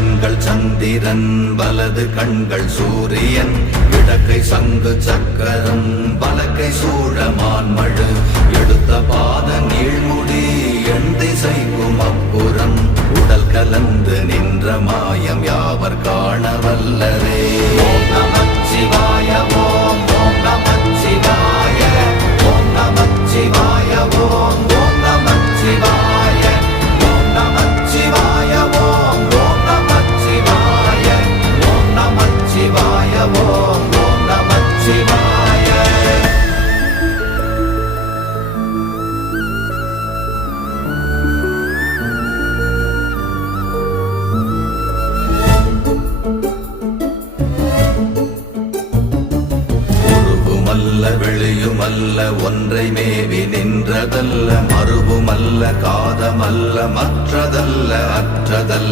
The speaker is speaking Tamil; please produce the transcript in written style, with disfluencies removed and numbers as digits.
கண்கள் சந்திரன் வலது கண்கள் சூரியன் இடக்கை சங்கு சக்கரம் வலக்கை சூழமான் மழு எடுத்த பாத நீழ்முடி எண் திசைக்கும் அப்புறம் உடல் கலந்து நின்ற மாயம் யாவர் காண வல்லரே. ஓம் நமச்சிவாய ஓம் ஓம் நமச்சிவாய ஓம் நமச்சிவாய ஓம் ஓம் நமச்சிவாய ஓம் நமச்சிவாய ஓம் ஓம் நமச்சிவாய ஓம் நமச்சிவாய ஓம் ஓம் நமச்சிவாய. உருவுமல்ல வெளியுமல்ல ஒன்றை மேவி நின்றதல்ல மறுவுமல்ல காதமல்ல மற்றதல்ல அற்றதல்ல